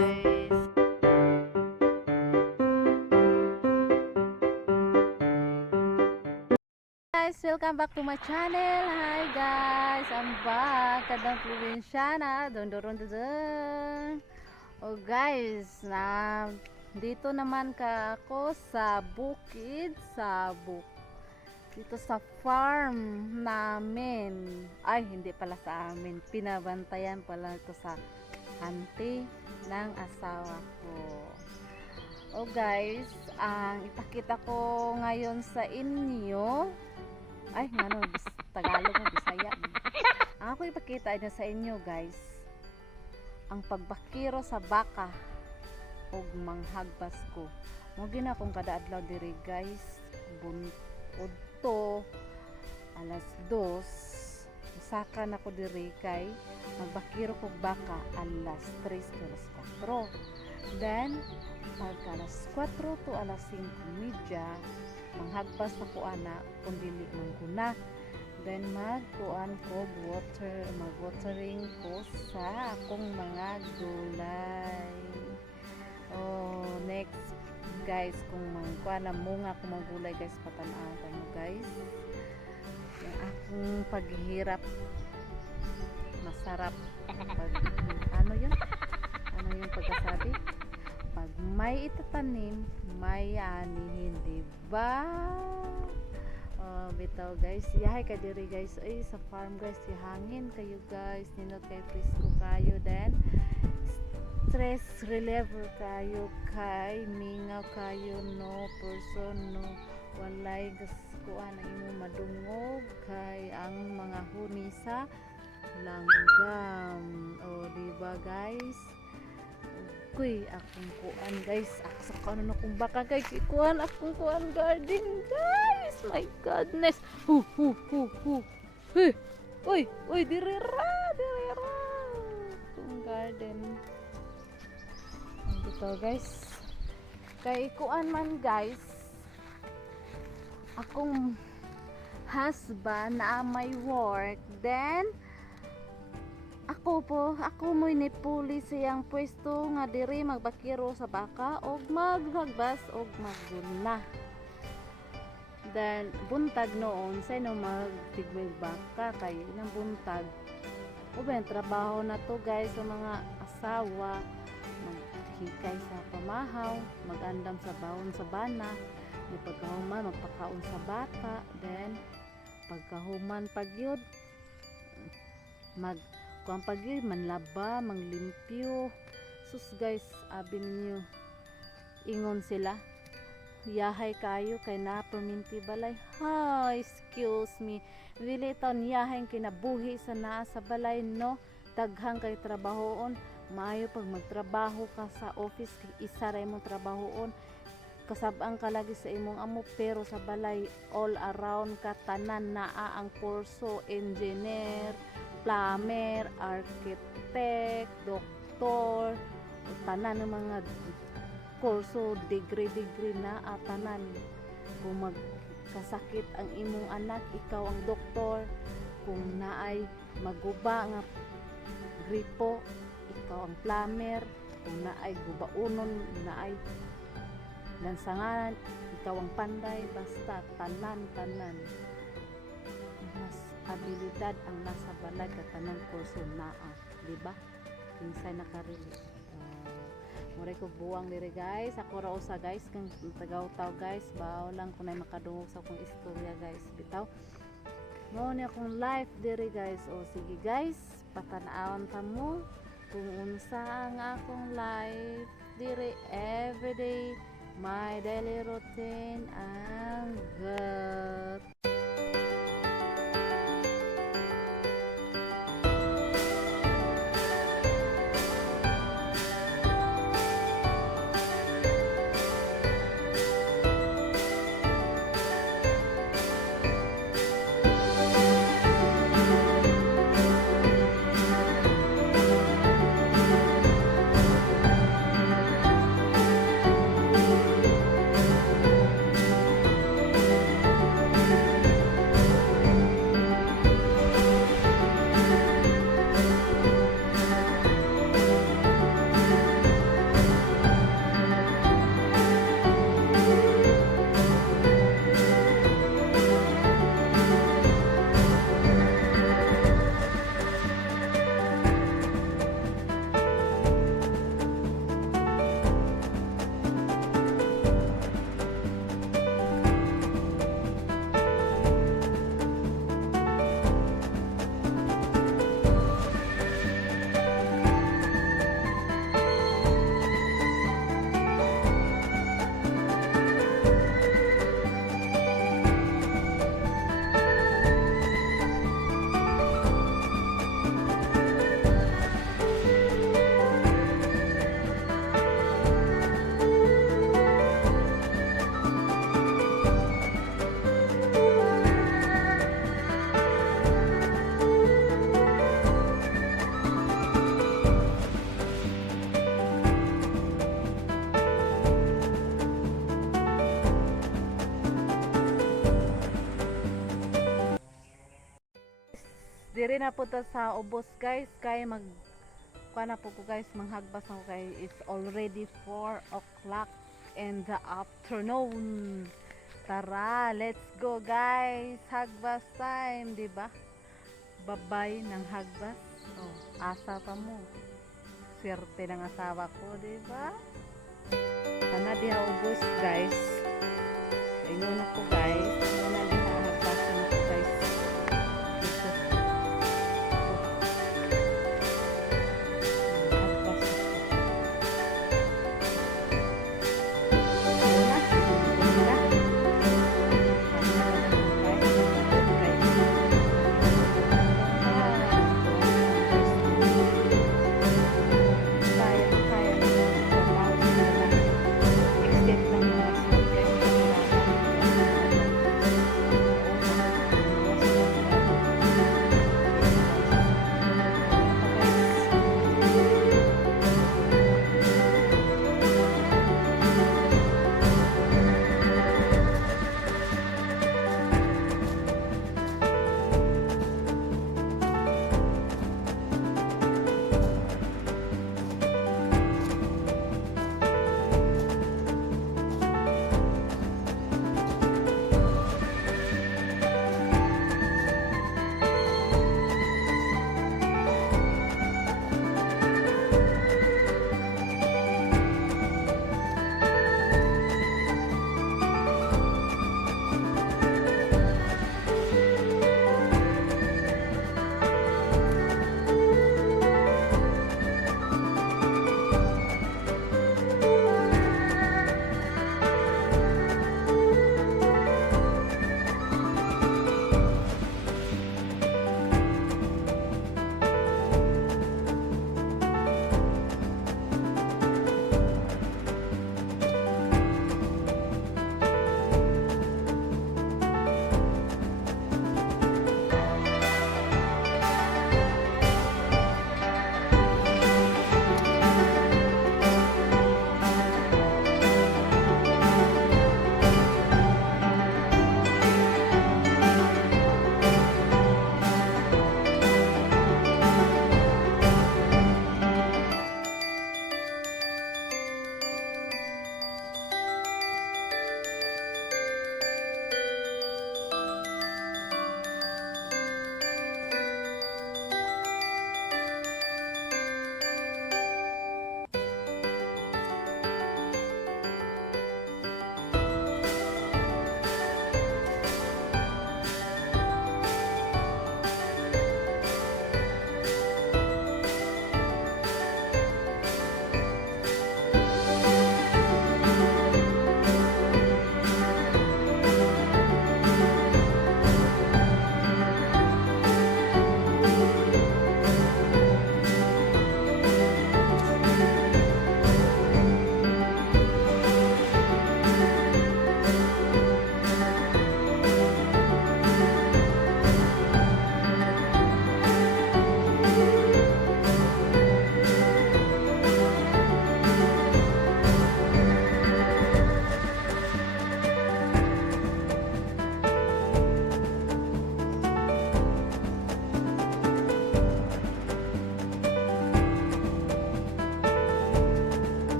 Guys, welcome back to my channel. Hi guys, I'm back. Kadang probinsyana. Doon. Oh guys, dito naman ka ako sa bukid, dito sa farm namin. Ay, hindi pala sa amin. Pinabantayan pala ito sa auntie ng asawa ko. Oh guys, ang ipakita ko ngayon sa inyo, ay ano, Tagalog mo, Bisaya. Ang ako ipakita niya sa inyo guys, ang pagbakiro sa baka ug manghagbas ko. Mo gina kong kada adlaw diri guys, udto alas 2 saka na ko diri kay magbakiro kog baka alas 3 to alas 4. Then pagka alas 4 to alas 5:30 manghagbas na ko ana kung dili man kuna. Then magkuan ko mag-watering ko sa akong mga gulay. Oh, next guys, kung magkuan na munga ko mga gulay guys, patanaw tayo guys. Yung akong paghihirap masarap ano yung pagkasabi? Pag may itatanim, may anihin, diba? Oh, bitaw guys, yahay ka diri guys, ay sa farm guys, hangin kayo guys, ninot kay presko kayo, then stress reliever kayo, kay mingaw kayo, no person, no walay gaskuan ang imo madungog, kay ang mga hunisa langgam. O diba guys, kuy akong kuan guys, sa kanon akong baka guys, ikuan akong kuan garden guys, my godness, uy dirira akong garden dito guys, kay kuan man guys, akong husband na may work, then ako mo inipuli siyang pwesto nga diri magbakiro sa baka og maghagbas og magguna. Then buntag noon sa no magtigmig baka kay nang buntag uben trabaho na to guys sa mga asawa, maghikay sa pamahaw, magandam sa bawon sa bana, pagkahuman magpakaon sa bata, then pagkahuman pagyud kuang pagyud manlaba, manglimpyo. Sus guys, abi ninyo ingon sila yahay kayo kay na perminti balay. Ha, excuse me, dili taon yahay kinabuhi sa naa sa balay, no? Daghang kay trabahoon, maayo pag magtrabaho ka sa office, isa ra imong trabahoon, kasabang ka lagi sa imong amo, pero sa balay all around ka tanan naa ang kurso, engineer, plumber, architect, doktor, tanan ng mga kurso, degree na tanan. Kung magkasakit ang imong anak, ikaw ang doktor. Kung naay maguba nga gripo, ikaw ang plumber. Kung naay gubaunon, naay lansangan, ikaw ang panday. Basta tanan mas abilidad ang nasa balay katanang kurso naa, diba? Kinsay nakarili. Muray ko buwang diri guys, ako ra usa guys kang tagaw-taw guys, bao lang kunay makadungog sa akong istorya guys, bitaw mo ni akong life diri guys. O sige guys, patanawon ta mo kung unsa ang akong life diri everyday, my daily routine ang gut. Dire na po ta sa ubos guys, kay mag kuha na po ko guys, manghagbas na ko kay it's already 4 o'clock in the afternoon. Tara, let's go guys. Hagbas time, di ba? Babay ng hagbas. Oh, asa pa mo. Swerte ng asawa ko, di ba? Sana diha ubos guys. Ingon ako guys. Sana diha hagbasan ako guys. Dito. Hagbas ako. Muna. Muna. Extend lang yung mas guys.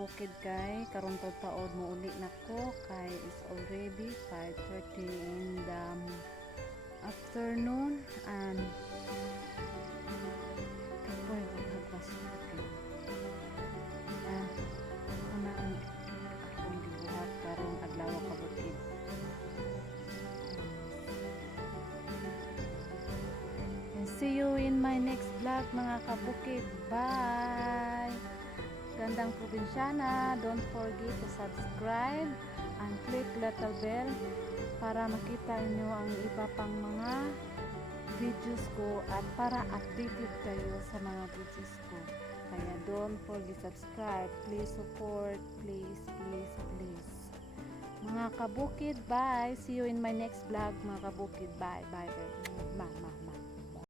kabukid kay karon taod mo uli nako kay is already 5:30 in the afternoon and kapoy maghagwas okay. Una ang akong gibuhat karong adlaw kabukid. And see you in my next vlog mga kabukid. Bye! Gandang probinsyana, don't forget to subscribe and click little bell para makita nyo ang iba pang mga videos ko at para updated kayo sa mga videos ko. Kaya don't forget subscribe, please support, please. Mga kabukid, bye! See you in my next vlog mga kabukid. Bye.